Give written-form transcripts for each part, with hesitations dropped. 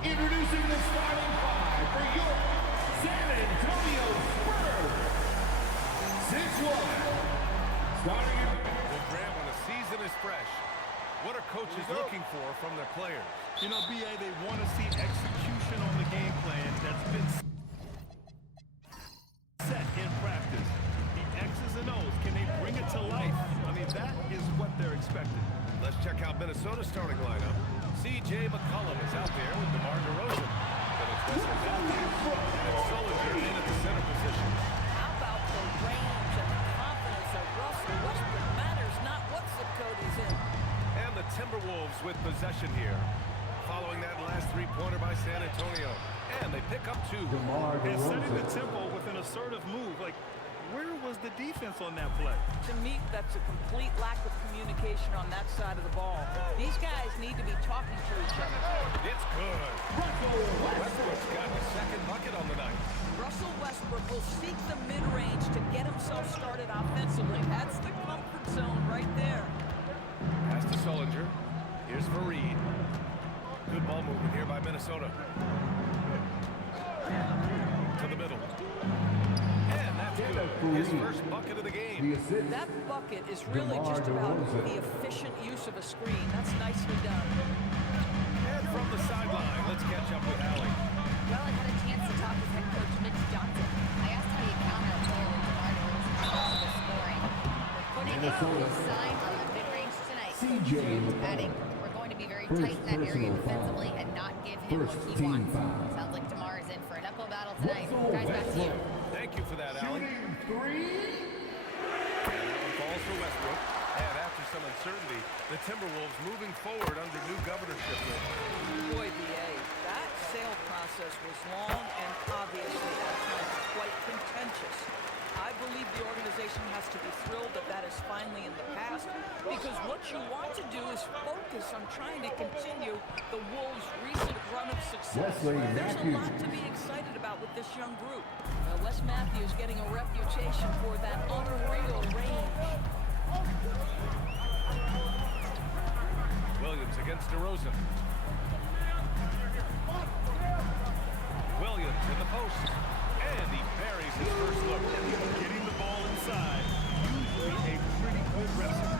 Introducing the starting five for your San Antonio Spurs. 6-1. Starting in... Well, Grant, when the season is fresh, what are coaches looking for from their players? You know, B.A., they want to see execution on the game plan that's been set in practice. The X's and O's, can they bring it to life? I mean, that is what they're expecting. Let's check out Minnesota's starting lineup. C.J. McCollum is out there with DeMar DeRozan. Then it's Wesley Matthews and Sullinger in at the center position. How about the range and the confidence of Russell Westbrook matters not what zip code he's in. And the Timberwolves with possession here. Following that last three-pointer by San Antonio. And they pick up two. And setting the tempo with an assertive move. Like, where was the defense on that play? To me, that's a complete lack of communication on that side of the ball. These guys need to be talking to each other. It's good. Westbrook's got his second bucket on the night. Russell Westbrook will seek the mid-range to get himself started offensively. That's the comfort zone right there. Pass to Sullinger. Here's Fareed. Good ball movement here by Minnesota. To the middle. And that's good. His first bucket of the game. That bucket is really just about the efficient use of a screen. That's nicely done. And from the sideline, let's catch up with Allie. Well, I had a chance to talk with head coach Mitch Johnson. I asked how you counter a player when DeMar DeRozan was scoring. We're putting a full sign on the mid-range tonight. Adding, we're going to be very tight in that area defensively and not give him what he wants. Sounds like DeMar is in for an uphill battle tonight. Guys, back to you. Thank you for that, Allie. And falls for Westbrook. And after some uncertainty, the Timberwolves moving forward under new governorship. Boy, B.A., that sale process was long and obviously at times quite contentious. I believe the organization has to be thrilled that that is finally in the past, because what you want to do is focus on trying to continue the Wolves' recent run of success. There's a lot to be excited about with this young group. Wes Matthews getting a reputation for that unreal range. Williams against DeRozan. Williams in the post. And he buries his first look. Getting the ball inside, usually a pretty good recipe.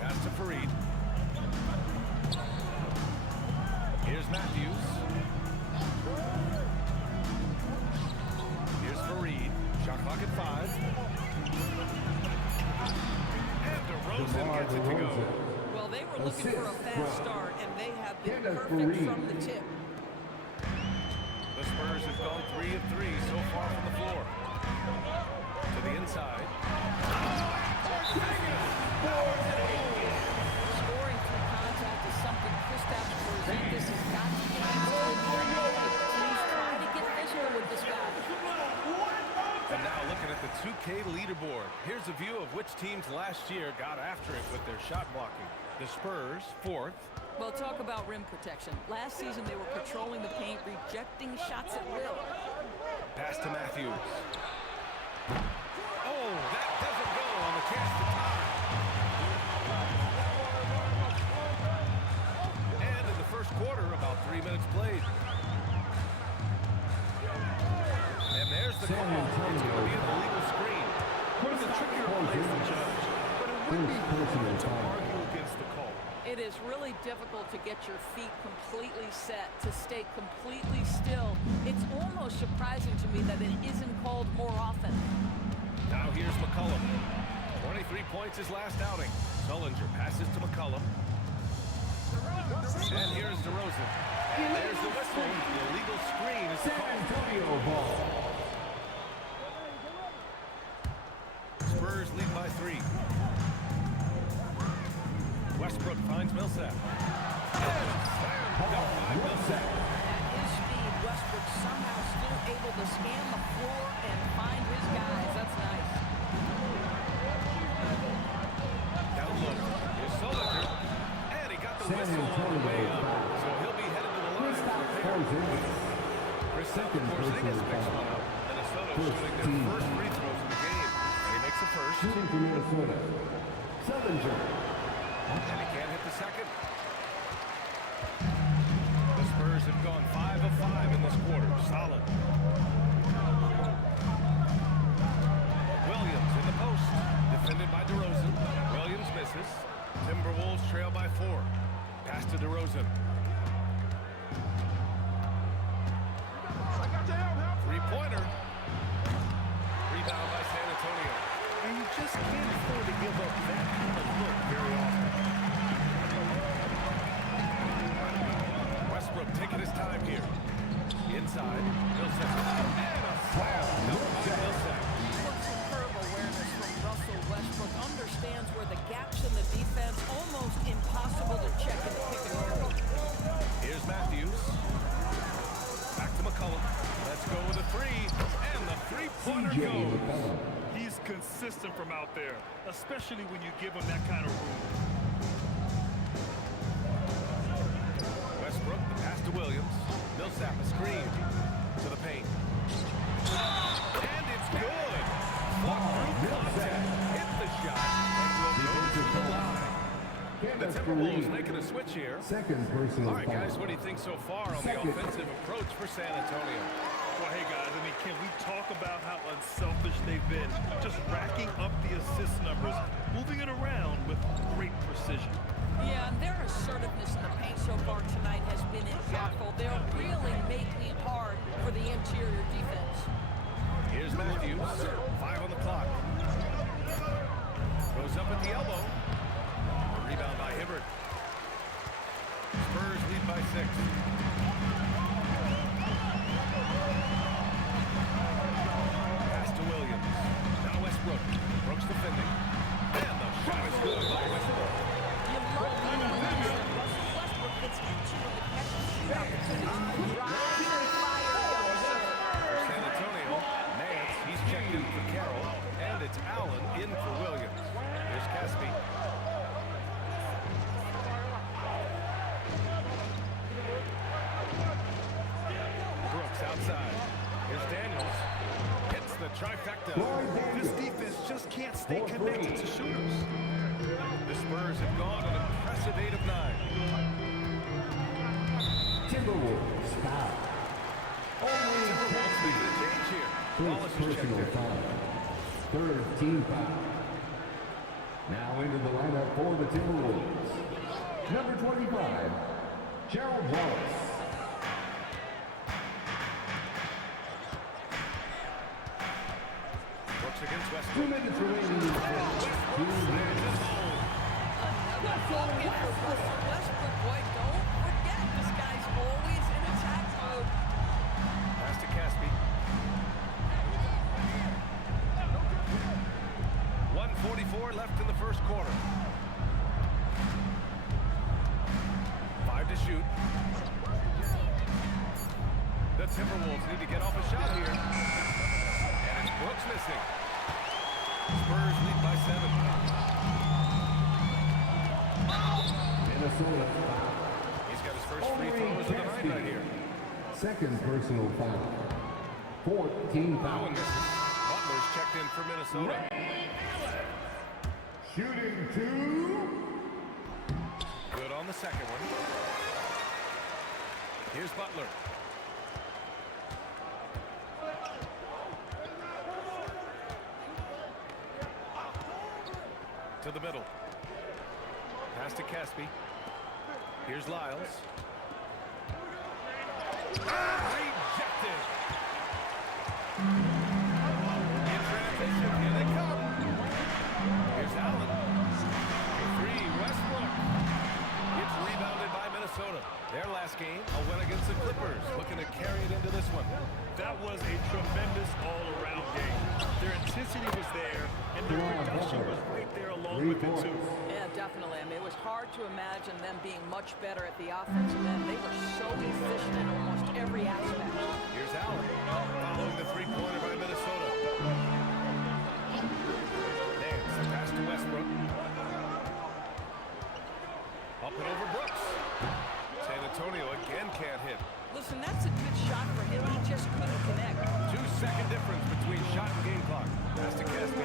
Pass to Fareed. Here's Matthews. Here's Fareed. Shot clock at 5. And DeRozan gets it to go. Well, they were looking for a fast start, and they have been perfect from the tip. The Spurs have gone 3 of 3 so far from the floor. To the inside. Scoring through contact is something Kristaps Porzingis has got to get into. Please try to get physical with this guy. And now looking at the 2K leaderboard. Here's a view of which teams last year got after it with their shot blocking. The Spurs, 4th. Well, talk about rim protection. Last season, they were patrolling the paint, rejecting shots at will. Pass to Matthews. Oh, that doesn't go on the chance to tie. And in the first quarter, about 3 minutes played. And there's the call. It's going to be an illegal screen. One of the trickier plays to judge, but it would be difficult to argue against the call. It is really difficult to get your feet completely set, to stay completely still. It's almost surprising to me that it isn't called more often. Now here's McCollum. 23 points his last outing. Sullinger passes to McCollum. And here's DeRozan. And there's the whistle. The illegal screen is San Antonio ball. Spurs lead by 3. Westbrook finds Millsap. At his speed, Westbrook somehow still able to scan the floor and find his guys. That's nice. Down low. Here's Sullinger. And he got the whistle on the way up. So he'll be headed to the line for a pair. Kristaps Porzingis picks one up. Minnesota shooting their first free throws in the game. And he makes the first. Shooting for Minnesota. Sullinger. And he can't hit the second. quarter. Solid. Williams in the post. Defended by DeRozan. Williams misses. Timberwolves trail by 4. Pass to DeRozan. Three-pointer. Rebound by San Antonio. And you just can't afford to give up that kind of look very often. Westbrook taking his time here. Inside. Millsap. And a slam. No by Millsap. Looks superb awareness from Russell Westbrook. Understands where the gaps in the defense, almost impossible to check in the pick and roll. Here's Matthews. Back to McCollum. Let's go with a three. And the three-pointer goes. He's consistent from out there, especially when you give him that kind of room. Westbrook, the pass to Williams. Millsap, a screen to the paint. And it's good. Fought through contact. Hit the shot. And will go to the line. The Timberwolves making a switch here. Second personal All right, guys, what do you think so far on the offensive approach for San Antonio? Well, hey, guys, I mean, can we talk about how unselfish they've been? Just racking up the assist numbers, moving it around with great precision. Yeah, and their assertiveness in the paint so far tonight has been impactful. They're really making it hard for the interior defense. Here's Matthews. 5 on the clock. Goes up at the elbow. Rebound by Hibbert. Spurs lead by 6. Pass to Williams. Now Westbrook. Brooks defending. And the shot is good by Westbrook. You love the moments that Russell Westbrook gets into when the catch and shoot opportunities rise and fire down serve. San Antonio. Nance. He's checked in for Carroll. And it's Allen in for Williams. Here's Caspi. Outside. Here's Daniels. Hits the trifecta. This defense just can't stay connected to shooters. The Spurs have gone an impressive 8 of 9. Timberwolves foul. Timberwolves making a change here. Wallace First is checked personal in. foul. Third team foul. Now into the lineup for the Timberwolves. Number 25, Gerald Wallace. Brooks against 2 Westbrook. minutes remaining in the first. 2 minutes. Another bucket for Russell Westbrook. Boy, don't forget, this guy's always in attack mode. Pass to Caspi. 1:44 left in the first quarter. 5 to shoot. The Timberwolves need to get off a shot here. And it's Brooks missing. Spurs lead by 7. Minnesota foul. He's got his first free throws of the night right here. Second personal foul. 4th team foul. Allen misses. Butler's checked in for Minnesota. Shooting 2. Good on the second one. Here's Butler. To the middle. Pass to Caspi. Here's Lyles. Rejected. In transition, here they come. Here's Allen. For 3, Westbrook. It's rebounded by Minnesota. Their last game, a win against the Clippers. Looking to carry it into this one. That was a tremendous all-around game. Their intensity was there, and their production was right there along with it, too. Yeah, definitely. I mean, it was hard to imagine them being much better at the offensive end. They were so efficient in almost every aspect. Here's Allen. Following the three-pointer by Minnesota. Nance, the pass to Westbrook. Up and over Brooks. San Antonio again can't hit. Listen, that's a good shot for him. He just couldn't connect. 2-second difference between shot and game clock. Pass to Caspi.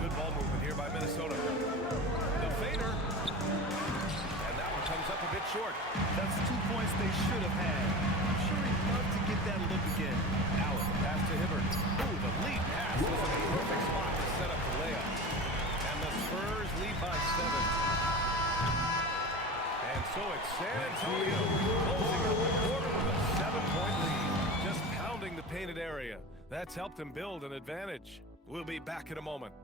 Good ball movement here by Minnesota. The fader. And that one comes up a bit short. That's 2 points they they should have had. I'm sure he'd love to get that look again. Allen, pass to Hibbert. Ooh, the lead pass was in the perfect spot to set up the layup. And the Spurs lead by 7. And so it's San Antonio closing out the quarter with a 7-point lead. Just pounding the painted area. That's helped them build an advantage. We'll be back in a moment.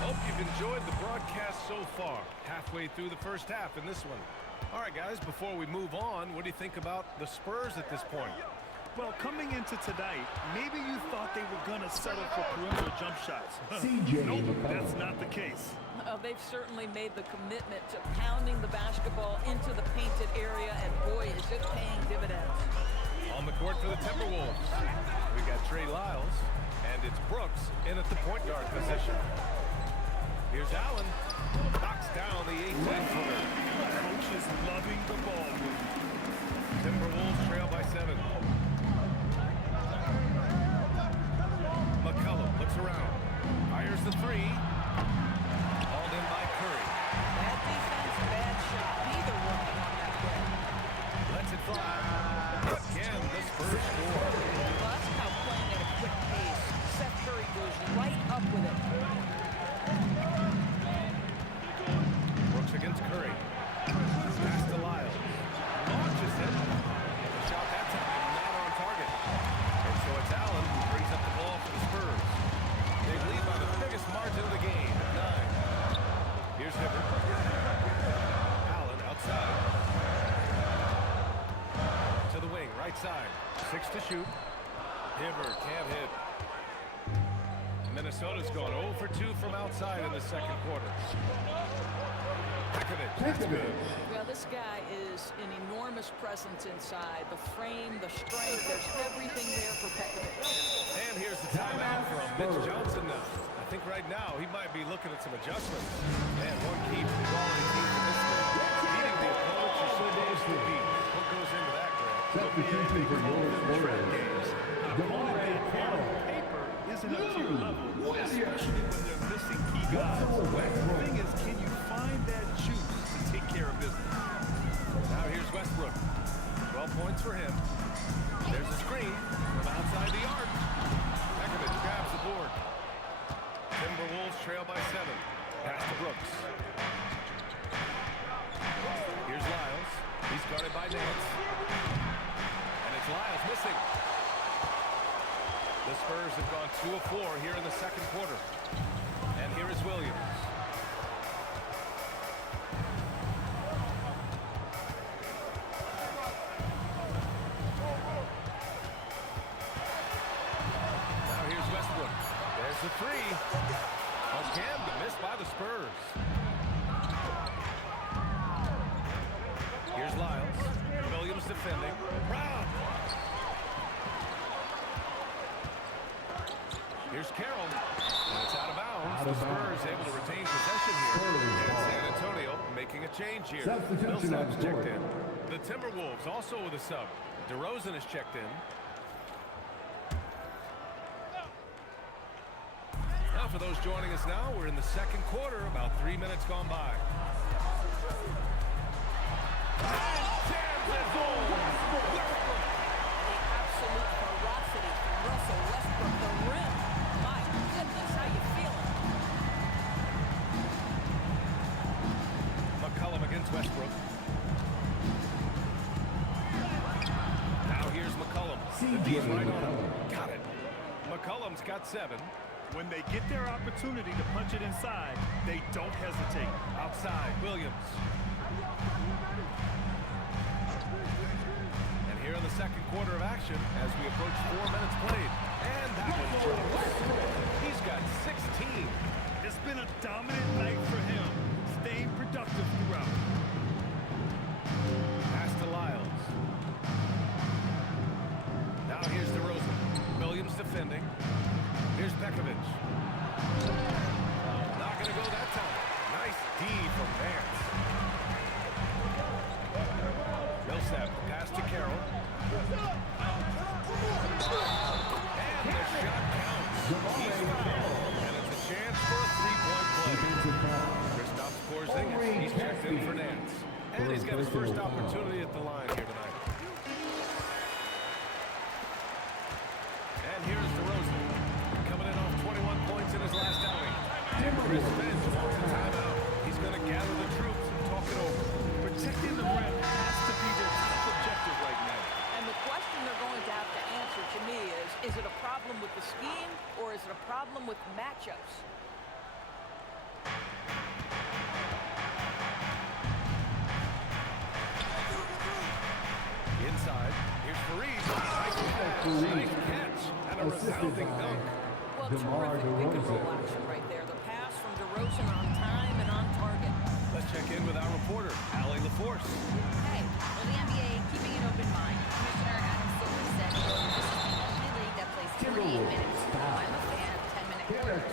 Hope you've enjoyed the broadcast so far. Halfway through the first half in this one. All right, guys, before we move on, what do you think about the Spurs at this point? Well, coming into tonight, maybe you thought they were going to settle for perimeter jump shots. Nope, that's not the case. They've certainly made the commitment to pounding the basketball into the painted area, and boy, is it paying dividends. On the court for the Timberwolves, we got Trey Lyles, and it's Brooks in at the point guard position. Here's Allen, knocks down the 8-10-footer. Coach is loving the ball movement. Timberwolves trail by 7. McCollum looks around, fires the 3. Hauled in by Curry. Bad defense, bad shot. Neither working on that play. Lets it fly. Again, the Spurs score. Well, that's how playing at a quick pace. Seth Curry goes right up with it. Brooks against Curry. Pass to Lyles. Launches it. The shot that time not on target. And so it's Allen who brings up the ball for the Spurs. They lead by the biggest margin of the game at 9. Here's Hibbert. Allen outside. To the wing, right side. 6 to shoot. Hibbert can't hit. Minnesota's gone 0 for 2 from outside in the second quarter. That's good. Well, this guy is an enormous presence inside. The frame, the strength, there's everything there for Pekovic. And here's the timeout from Mitch Johnson now. I think right now he might be looking at some adjustments. And one key for the quality team in this league. Beating the opponents you're supposed to beat. What goes into that, Greg? Substitution for your games. Paper isn't up to your level, especially when they're missing key guys. The thing is, can you find that juice to take care of business? Now here's Westbrook. 12 points for him. There's a screen from outside the arc. Pekovic grabs the board. Timberwolves trail by 7. Pass to Brooks. Here's Lyles. He's guarded by Nance. And it's Lyles missing. The Spurs have gone 2 of 4 here in the second quarter. And here is Williams. Now here's Westbrook. There's the 3. Again, the miss by the Spurs. Here's Lyles. Williams defending. Brown. Here's Carroll. And it's out of bounds. The Spurs able to retain possession here. And San Antonio making a change here. Millsap's checked in. The Timberwolves also with a sub. DeRozan is checked in. Now for those joining us now, we're in the second quarter, about 3 minutes gone by. Absolute ferocity from Russell Westbrook. The rim. My goodness, how you feeling? McCollum against Westbrook. Now here's McCollum. The D's right on. Got it. McCollum's got 7. When they get their opportunity to punch it inside, they don't hesitate. Outside, Williams. And here in the second quarter of action, as we approach 4 minutes played. And that was close. He's got 16. It's been a dominant night for him, staying productive throughout. Pass to Lyles. Now here's DeRozan. Williams defending. Here's Pekovic. Not going to go that time. Nice D from Nance. Millsap pass to Carroll. And good for Nance. And he's got his first opportunity at the line here tonight. And here's DeRozan, coming in off 21 points in his last outing. Chris Finch wants a timeout. He's going to gather the troops and talk it over. Protecting the rim has to be their top objective right now. And the question they're going to have to answer to me is it a problem with the scheme or is it a problem with matchups? Inside, here's Fareed. Nice catch and a resounding dunk. Well, terrific pick and roll action right there. The pass from DeRozan on time and on target. Let's check in with our reporter, Allie LaForce. Hey, well, the NBA keeping an open mind. Commissioner Adam Silver said this is the only league that plays 48 minutes. I'm a fan of 10-minute quarters.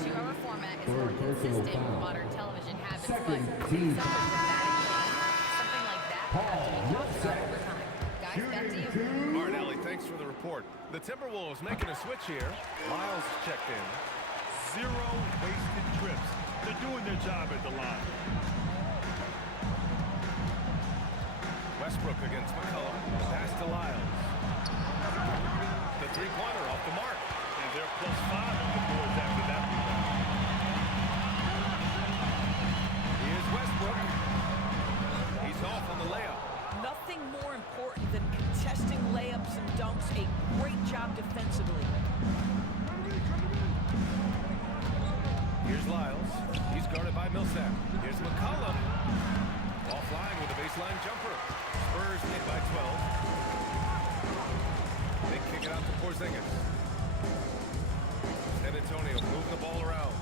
The 2-hour format is more consistent with modern television habits, but some dramatic change, something like that would have to be talked about over time. Guys, back to you. All right, Allie, thanks for the report. The Timberwolves making a switch here. Lyles checked in. 0 wasted trips. They're doing their job at the line. Westbrook against McCollum. Pass to Lyles. The three-pointer off the mark. And they're +5 on the boards after that rebound. Here's Westbrook. He's off on the layup. Nothing more important than contesting layups and dunks. A great job defensively. Here's Lyles. He's guarded by Millsap. Here's McCollum. Offline with a baseline jumper. Spurs lead by 12. They kick it out to Porzingis. San Antonio moving the ball around.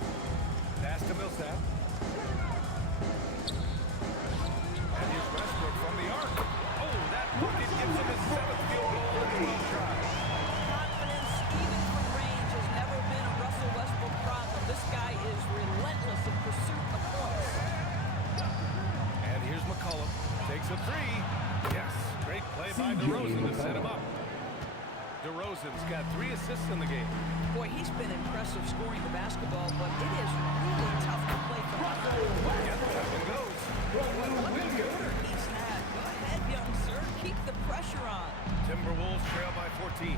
Pass to Millsap. And here's Westbrook from the arc. Oh, that bucket gives him his 7th field goal in 12 tries. Confidence, even from range, has never been a Russell Westbrook problem. This guy is relentless in pursuit of points. And here's McCollum. Takes a three. Yes, great play by DeRozan to set him up. DeRozan's got 3 assists in the game. Boy, he's been impressive scoring the basketball, but it is really tough to play from behind. Yep, that one goes. What a quarter he's had. Go ahead, young sir. Keep the pressure on. Timberwolves trail by 14.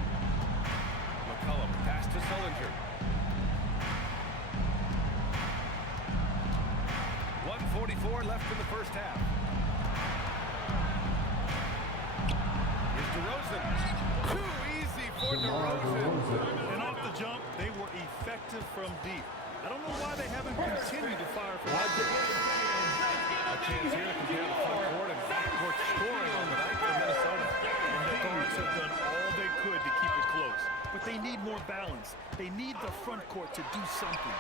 McCollum pass to Sullinger. 1:44 left in the first half. Here's DeRozan. Too easy for DeRozan. And off the jump, they were effective from deep. I don't know why they haven't continued to fire from that. A chance here to compare the front court and backcourt scoring on the night for Minnesota. And the guards have done all they could to keep it close. But they need more balance. They need the front court to do something.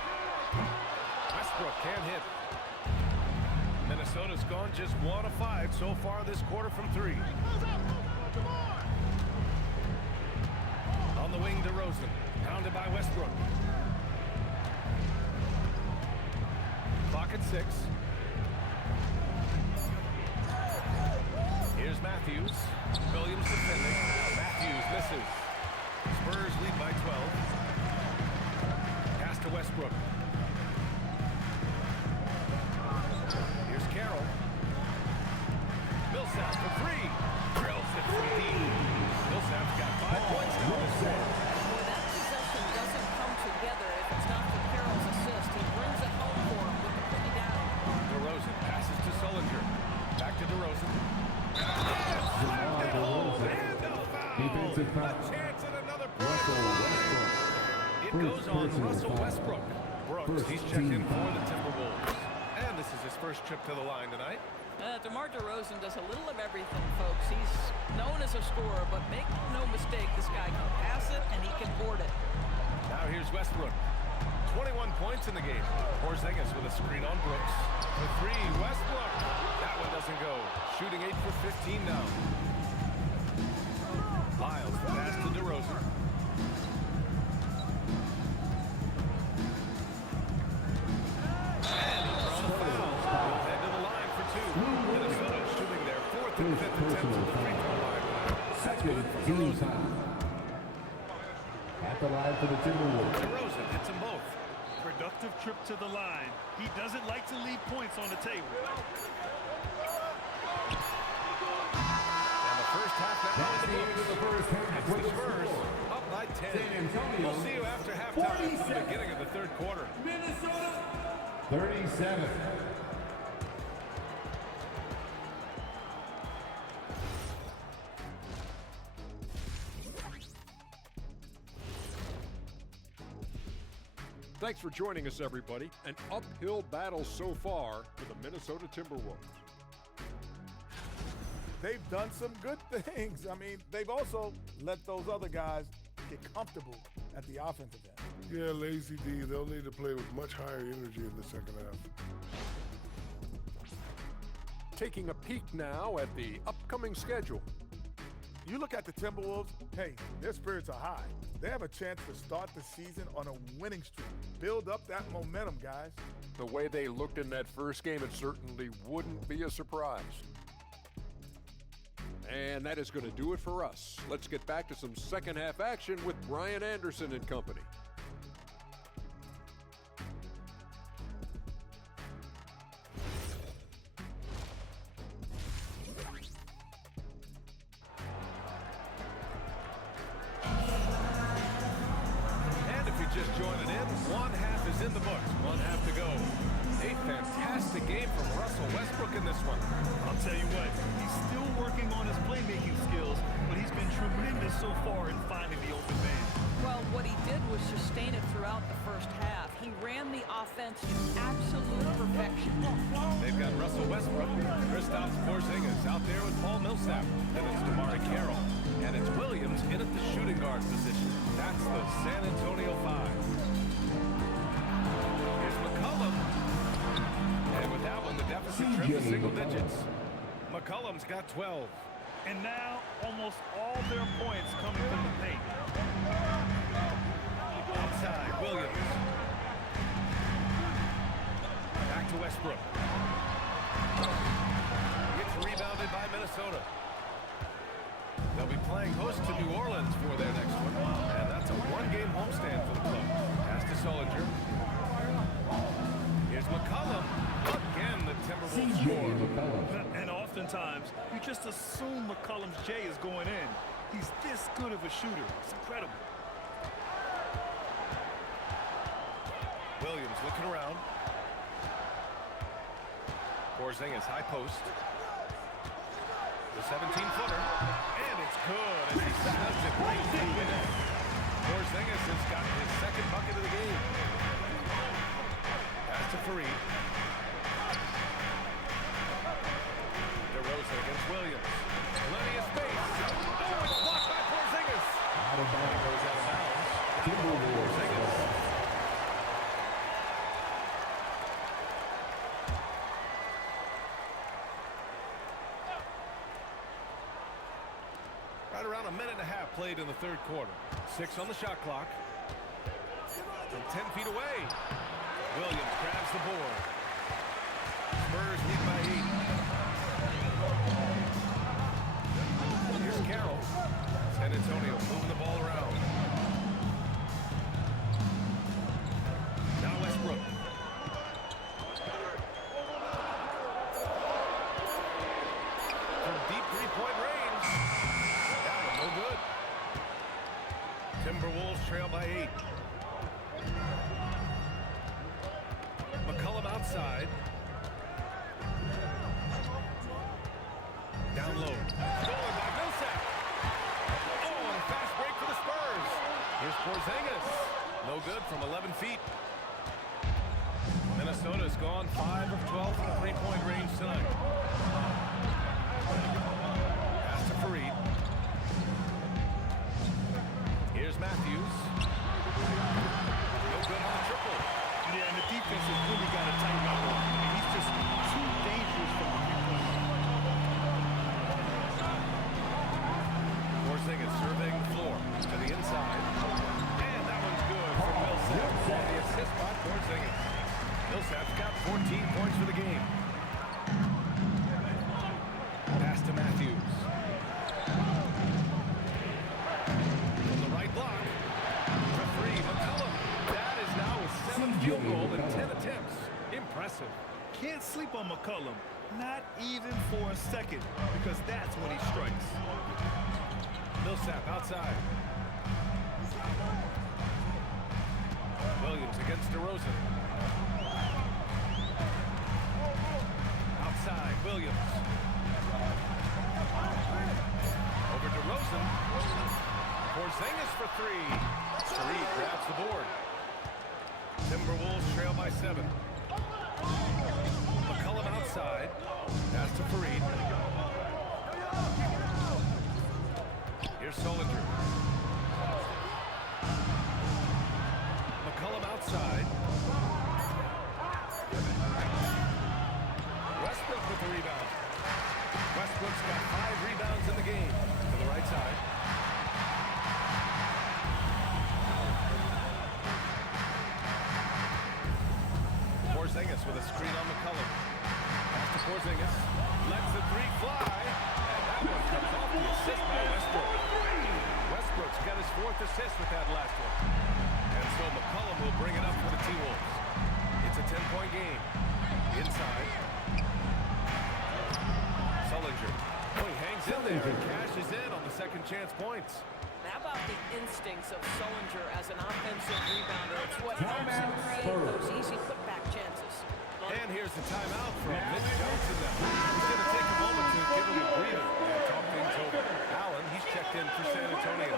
Westbrook can't hit. Minnesota's gone just 1 of 5 so far this quarter from 3. On the wing, DeRozan, pounded by Westbrook. Clock at 6. Here's Matthews. Williams defending. Matthews misses. Spurs lead by 12. Pass to Westbrook. Here's Carroll. Millsap for 3. Drills it from deep. Millsap's got 5 points now. Boy, that possession doesn't come together if it's not for Carroll's assist. He brings it home for him with the pretty down. DeRozan passes to Sullinger. Back to DeRozan. Defensive foul. A chance at another Russell Westbrook. It goes on Russell Westbrook. Brooks, he's checked in for the Timberwolves. And this is his first trip to the line tonight. DeMar DeRozan does a little of everything, folks. He's known as a scorer, but make no mistake, this guy can pass it and he can board it. Now here's Westbrook. 21 points in the game. Porzingis with a screen on Brooks. For 3, Westbrook. That one doesn't go. Shooting 8 for 15 now. Lyles, the pass to DeRozan. And he draws a foul. Head to the line for 2. Minnesota shooting their 4th and 5th attempts at the free throw line. That's good for DeRozan. At the line for the Timberwolves. DeRozan hits them both. Productive trip to the line. He doesn't like to leave points on the table. And the first half now That's in the the end of books. the first half It's with the the Spurs score. up by 10. San Antonio, We'll see you after halftime for the 47. beginning of the third quarter. Minnesota 37. Thanks for joining us, everybody. An uphill battle so far for the Minnesota Timberwolves. They've done some good things. I mean, they've also let those other guys get comfortable at the offensive end. Yeah, Lazy D, they'll need to play with much higher energy in the second half. Taking a peek now at the upcoming schedule. You look at the Timberwolves, hey, their spirits are high. They have a chance to start the season on a winning streak. Build up that momentum, guys. The way they looked in that first game, it certainly wouldn't be a surprise. And that is going to do it for us. Let's get back to some second half action with Brian Anderson and company. And if you're just joining in, one half is in the books. One half to go. A fantastic game from Russell Westbrook in this one. I'll tell you what, he's still working on his playmaking skills, but he's been tremendous so far in finding the open man. Well, what he did was sustain it throughout the first half. He ran the offense to absolute perfection. They've got Russell Westbrook, Kristaps Porzingis out there with Paul Millsap. Then it's DeMar Carroll. And it's Williams in at the shooting guard position. That's the San Antonio 5. Here's McCollum. And with that one, the deficit trimmed to single digits. McCollum's got 12. And now, almost all their points coming from the paint. Outside, Williams. Back to Westbrook. Gets rebounded by Minnesota. They'll be playing host to New Orleans for their next one. And that's a one-game homestand for the club. Pass to Solinger. Here's McCollum. Again, the Timberwolves score. And oftentimes, you just assume McCollum's J is going in. He's this good of a shooter. It's incredible. Williams looking around. Porzingis high post. The 17-footer. And it's good as he snaps it right through the net. Porzingis has got his second bucket of the game. Pass to Fareed. DeRozan against Williams. Plenty of space. Oh, it's blocked by Porzingis. Out of bounds. Goes out of bounds. Timberwolves. Porzingis. Right around a minute and a half played in the third quarter. 6 on the shot clock. From 10 feet away. Williams grabs the board. Spurs lead by 8. Here's Carroll. San Antonio moving the ball around. Now Westbrook. From deep three-point range. That one no good. Timberwolves trail by 8. McCollum outside. Down low. Stolen by Millsap. Oh, and a fast break for the Spurs. Here's Porzingis. No good from 11 feet. Minnesota's gone 5 of 12 from the three-point range tonight. Pass to Fareed. Here's Matthews. No good on the triple. Yeah, and the defense has really got to tighten up on him. He's just too dangerous from the three-point line. Porzingis surveying the floor to the inside. And that one's good for Millsap. The assist by Porzingis. Millsap's got 14 points for the game. Pass to Matthews. From the right block. For 3, McCollum. That is now his 7th field can't sleep on McCollum, not even for a second, because that's when he strikes. Millsap outside. Williams against DeRozan. Outside, Williams. Over DeRozan. Porzingis for three. Fareed grabs the board. Timberwolves trail by 7. McCollum outside. Pass to Fareed. Here's Solinger. McCollum outside. Westbrook with the rebound. Westbrook's got 5 rebounds in the game. To the right side. Porzingis with a screen on McCollum. Pass to Porzingis. Lets the 3 fly. And that one comes off the assist by Westbrook. Westbrook's got his 4th assist with that last one. And so McCollum will bring it up for the T-Wolves. It's a 10-point game. Inside. Sullinger. Oh, he hangs in there and cashes in on the second chance points. How about the instincts of Sullinger as an offensive rebounder? It's what helps him create those easy putback chances. And here's the timeout from Mitch Johnson now. He's going to take a moment to give him a breather and talk things over. Allen, he's checked in for San Antonio.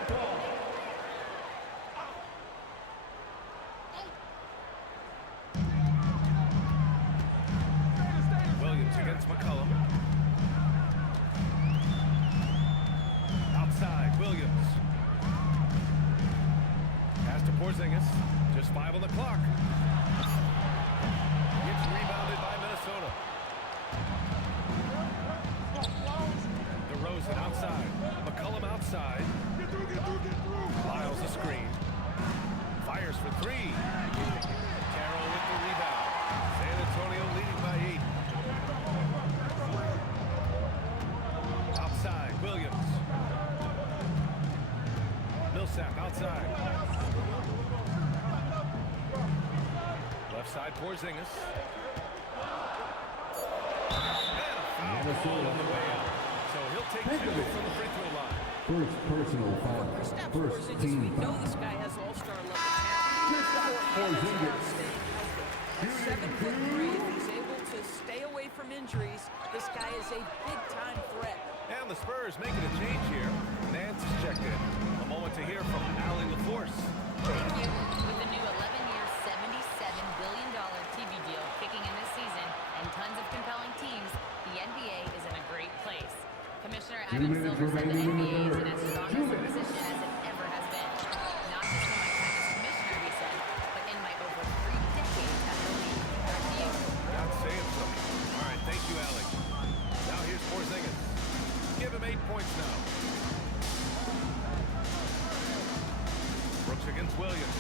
Williams against McCollum. Outside, Williams. Pass to Porzingis. Just 5 on the clock. Gets rebounded by Minnesota. DeRozan outside. McCollum outside. Get through. Lyles a screen. Fires for 3. Carroll with the rebound. San Antonio leading by 8. Outside, Williams. Millsap outside. Left side, Porzingis. And a foul on the way out. So he'll take 2 from the free throw line. First personal foul. Kristaps First Porzingis, team we know foul. this guy has all-star level talent. At 7'3", if he's able to stay away from injuries, this guy is a big-time threat. And the Spurs making a change here. Nance is checked in. A moment to hear from Allie LaForce. Thank you. With the new 11-year, $77 billion TV deal kicking in this season and tons of compelling teams, the NBA is in a great place. Commissioner Adam Silver said the NBA is in as strong a position as it ever has been. Not just in my time as commissioner, he said, but in my over 3 decades at the league. Back to you. Not saying something. All right, thank you, Allie. Now here's Porzingis. Give him 8 points now. Brooks against Williams.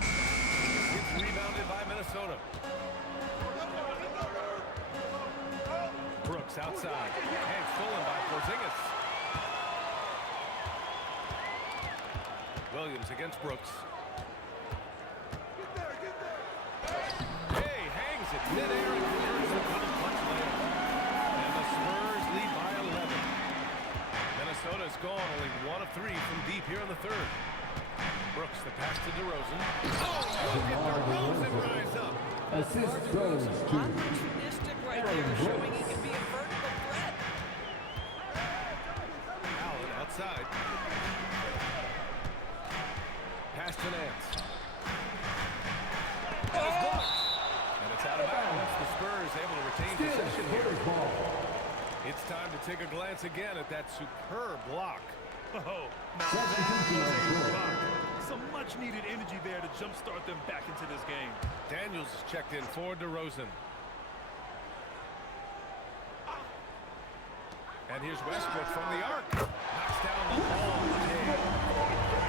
Gets rebounded by Minnesota. Brooks outside. And stolen by Porzingis. Williams against Brooks. Hey, hangs it mid-air and converts the punch layup. And the Spurs lead by 11. Minnesota's gone only 1 of 3 from deep here in the 3rd. Brooks, the pass to DeRozan. Oh, look at DeRozan rise up. Assist goes to Opportunistic right there, showing he can be a vertical threat. Allen outside. Pass to Nance. And it's blocked. And it's out of bounds. The Spurs able to retain possession here. It's time to take a glance again at that superb block. Oh, now that was a block. Some much-needed energy there to jumpstart them back into this game. Daniels is checked in for DeRozan. And here's Westbrook from the arc. Knocks down the long dig.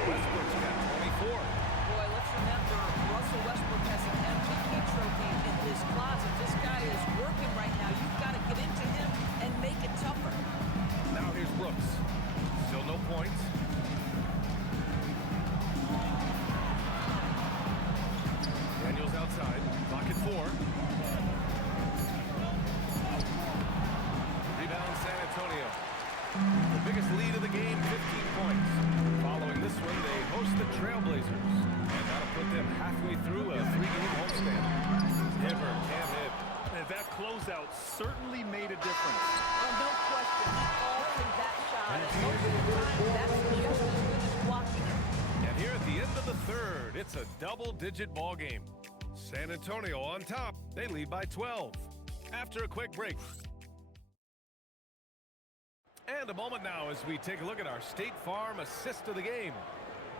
Westbrook's got 24. Boy, let's remember, Russell Westbrook has an MVP trophy in his closet. This guy is working right now. You've got to get into him and make it tougher. Now here's Brooks. Still no points. 4. Rebound San Antonio. The biggest lead of the game, 15 points. Following this one, they host the Trailblazers. And that'll put them halfway through a 3-game homestand. Hibbert can't hit. And that closeout certainly made a difference. Well, no question. He altered that shot. And most of the time, that's just as good as blocking it. And here at the end of the third, it's a double-digit ball game. San Antonio on top. They lead by 12. After a quick break. And a moment now as we take a look at our State Farm assist of the game.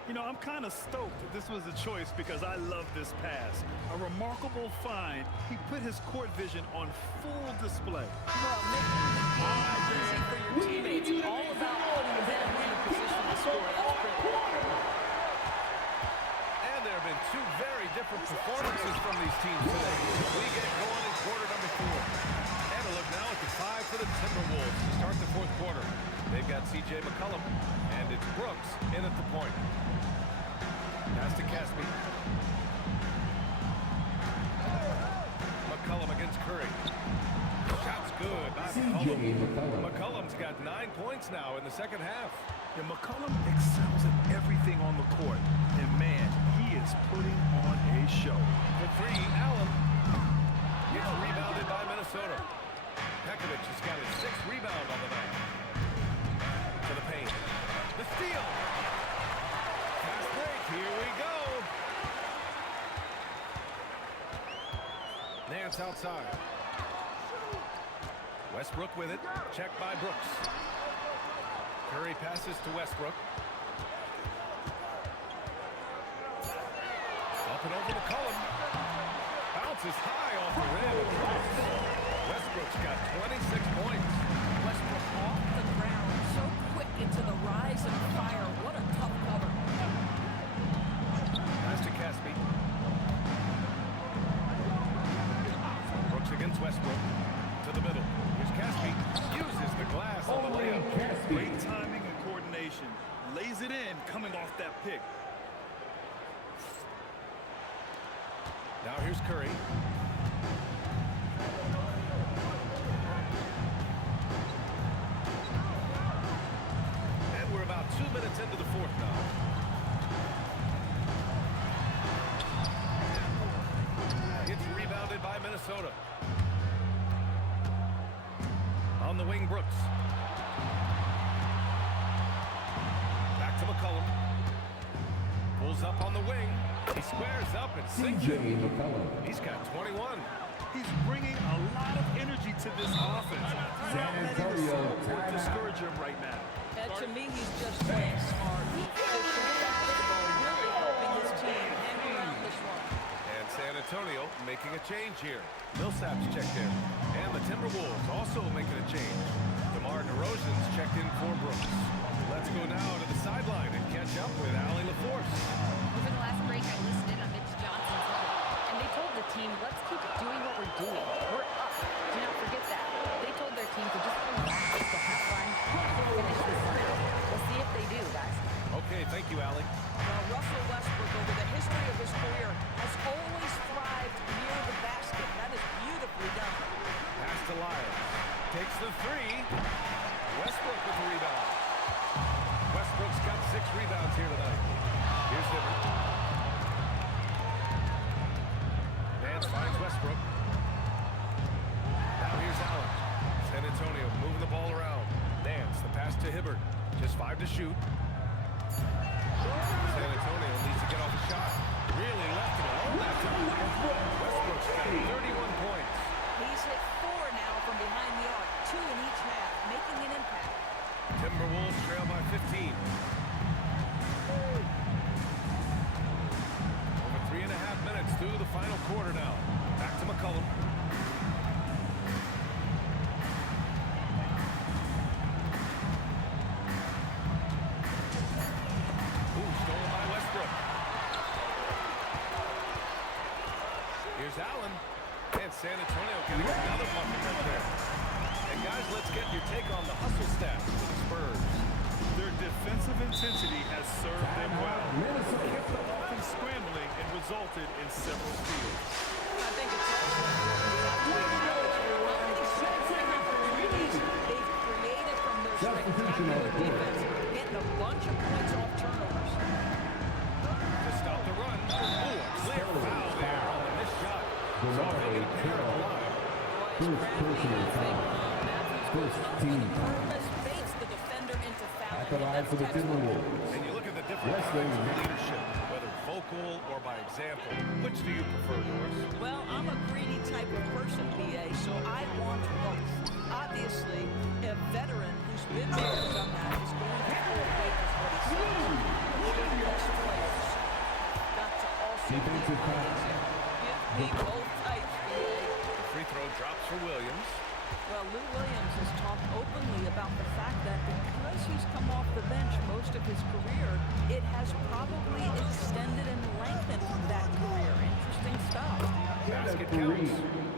You know, I'm kind of stoked that this was a choice because I love this pass. A remarkable find. He put his court vision on full display. Well, making the game easy for your teammates. All about putting them in a position to score. That's critical. And there have been two very different performances from these teams today. We get going in quarter number 4. And a look now at the 5 for the Timberwolves to start the fourth quarter. They've got C.J. McCollum, and it's Brooks in at the point. Pass to Caspi. McCollum against Curry. Shot's good by McCollum. McCollum's got 9 points now in the second half. And McCollum excels at everything on the court. And man, he is putting on a show. For 3, Allen. Gets rebounded by Minnesota. Pekovic has got his 6th rebound on the night. To the paint. The steal. Fast break. Here we go. Nance outside. Westbrook with it. Checked by Brooks. Curry passes to Westbrook. Up and over McCollum. Bounces high off the rim. Westbrook's got 26 points. Westbrook off the ground, so quick into the rise and fire. What a tough cover. Pass to Caspi. Brooks against Westbrook. To the middle. Here's Caspi. Uses the glass on the layup. Great timing and coordination. Lays it in coming off that pick. Now here's Curry. And we're about 2 minutes into the fourth now. Gets rebounded by Minnesota. On the wing, Brooks. Back to McCollum. Pulls up on the wing. He squares up and sinks it. He's got 21. He's bringing a lot of energy to this offense. Not letting the scoreboard discourage him right now. And to me, he's just playing smart. He's efficient basketball, really helping his team hang around this one. And San Antonio making a change here. Millsap's checked in. And the Timberwolves also making a change. DeMar DeRozan's checked in for Brooks. Let's go now to the sideline and catch up with Allie LaForce. Over the last break, I listened in on Mitch Johnson's huddle, and they told the team, let's keep doing what we're doing. We're up. Do not forget that. They told their team to just relax, to have fun, to finish this one out. We'll see if they do, guys. Okay, thank you, Allie. Well, Russell Westbrook, over the history of his career, has always thrived near the basket. That is beautifully done. Pass to Lyles. Takes the 3. Westbrook with the rebound. Westbrook's got 6 rebounds here tonight. Here's Hibbert. Nance finds Westbrook. Now here's Allen. San Antonio moving the ball around. Nance, the pass to Hibbert. Just 5 to shoot. San Antonio needs to get off the shot. Really left him alone that time. Westbrook's got 31 points. He's hit 4 now from behind the arc, 2 in each half, making an impact. Timberwolves trail by 15. Over 3.5 minutes through the final quarter now. Back to McCollum. Stolen by Westbrook. Here's Allen. And San Antonio getting another bucket right there. And guys, let's get your take on the hustle stats for the Spurs. Their defensive intensity has served them well. Kept the offense scrambling and resulted in several steals. I think it's also important to acknowledge how many opportunities they've created from their spectacular defense, getting a bunch of points off turnovers. To stop the run. Ooh, a clear foul there on the missed shot. So he'll get a pair on the line. First personal foul. First team foul. Baits the defender into fouling. At the line for the Timberwolves. And you look at the different kinds of leadership, whether vocal or by example. Which do you prefer, Doris? Well, I'm a greedy type of person, BA, so I want both. Obviously, a veteran who's been there and done that is going to pull weight with what he says. The best players got to also be Defensive foul. Give me both types, BA. The free throw drops for Williams. Well, Lou Williams has talked openly about the fact that because he's come off the bench most of his career, it has probably extended and lengthened that career. Interesting stuff. Basket counts.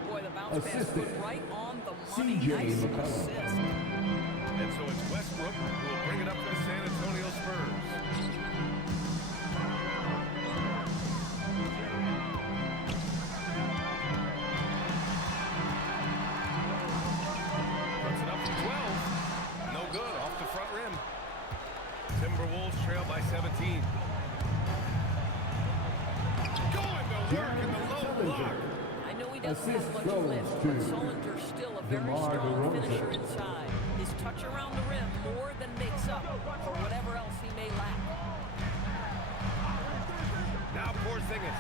Boy, the bounce pass put right on the money. CJ Nice McCollum. assist. And so it's Westbrook who will bring it up for the San Antonio Spurs. Puts it up from 12. No good, off the front rim. Timberwolves trail by 17. Going to work in the low block. I know he doesn't have Assist much goes lift, to but Solinger's still a very DeMar strong DeRozan. finisher inside. His touch around the rim more than makes up for whatever else he may lack. Now Porzingis.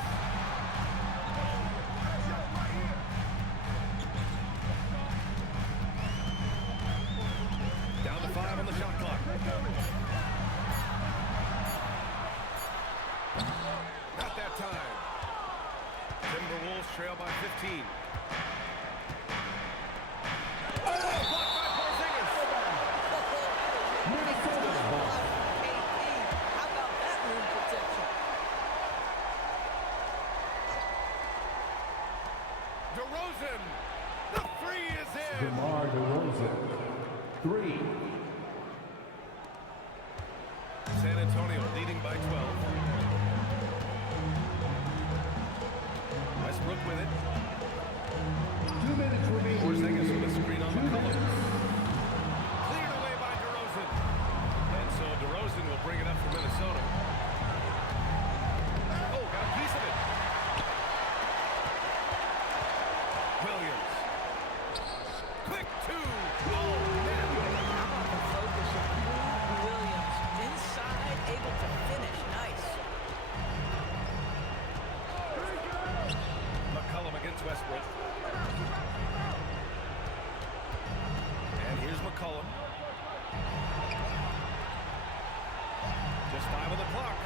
Down to 5 on the shot clock. Not that time. Timberwolves trail by 15. Oh, blocked by Porzingis. How about that rim protection? DeRozan. The three is in. DeMar DeRozan. 3. San Antonio leading by 12. Westbrook with it. 2 minutes remaining. Porzingis with a screen on McCollum. Cleared away by DeRozan. And so DeRozan will bring it up for Minnesota. Oh, got a piece of it. Williams. Quick two. Oh, man. How about the focus of Lou Williams? Inside, able to finish. Nice. McCollum against Westbrook. And here's McCollum. Just 5 on the clock.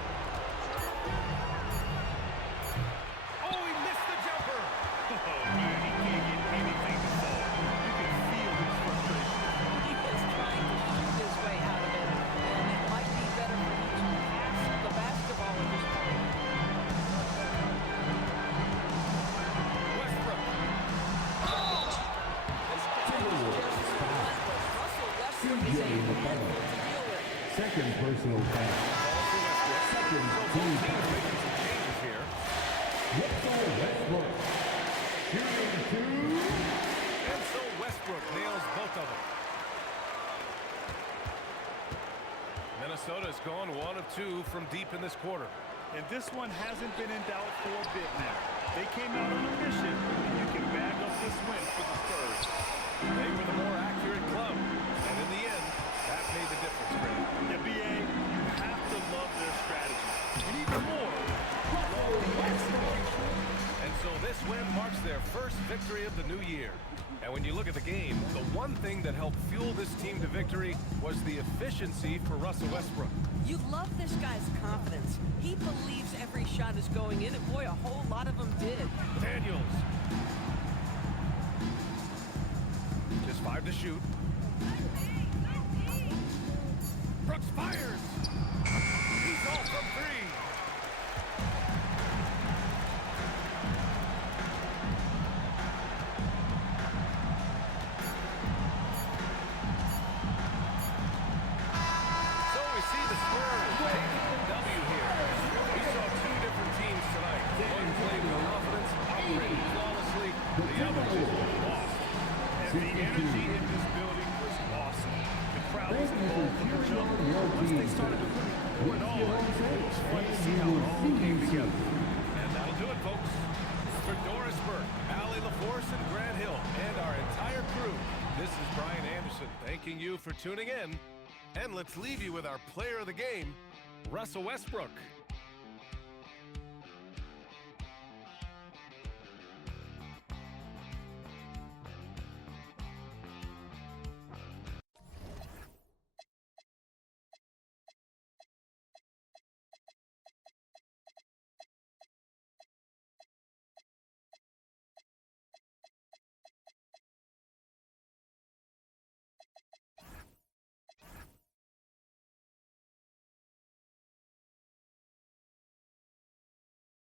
Oh, he missed the jumper. Oh, man, he can't get anything to fall. You can feel his frustration. He is trying to shoot his way out of it, and it might be better for him to pass the basketball at this point. Westbrook. This guy is just relentless. Russell Westbrook is a handful to deal with. Second personal foul. Second team Teams foul. making some changes here. Russell Westbrook. Shooting 2. And so Westbrook nails both of them. Minnesota's gone 1 of 2 from deep in this quarter. And this one hasn't been in doubt for a bit now. They came out on a mission, and you can bag up this win for the Spurs. They were the more accurate club. And in the end, that made the difference, Greg. The BA, you have to love their strategy. And even more, love the execution. And so this win marks their first victory of the new year. And when you look at the game, the one thing that helped fuel this team to victory was the efficiency for Russell Westbrook. You love this guy's confidence. He believes every shot is going in, and boy, a whole lot of them did. Daniels. Just 5 to shoot. Brooks fires. He's off from 3. So we see the Spurs taking the W here. We saw 2 different teams tonight. One played with confidence, operating The energy in this building was awesome. The crowd was involved from the jump. Once they started to pour it all, it was fun to see how it all came together. And that'll do it, folks. For Dorisburg, Allie LaForce, and Grant Hill, and our entire crew, this is Brian Anderson thanking you for tuning in. And let's leave you with our player of the game, Russell Westbrook.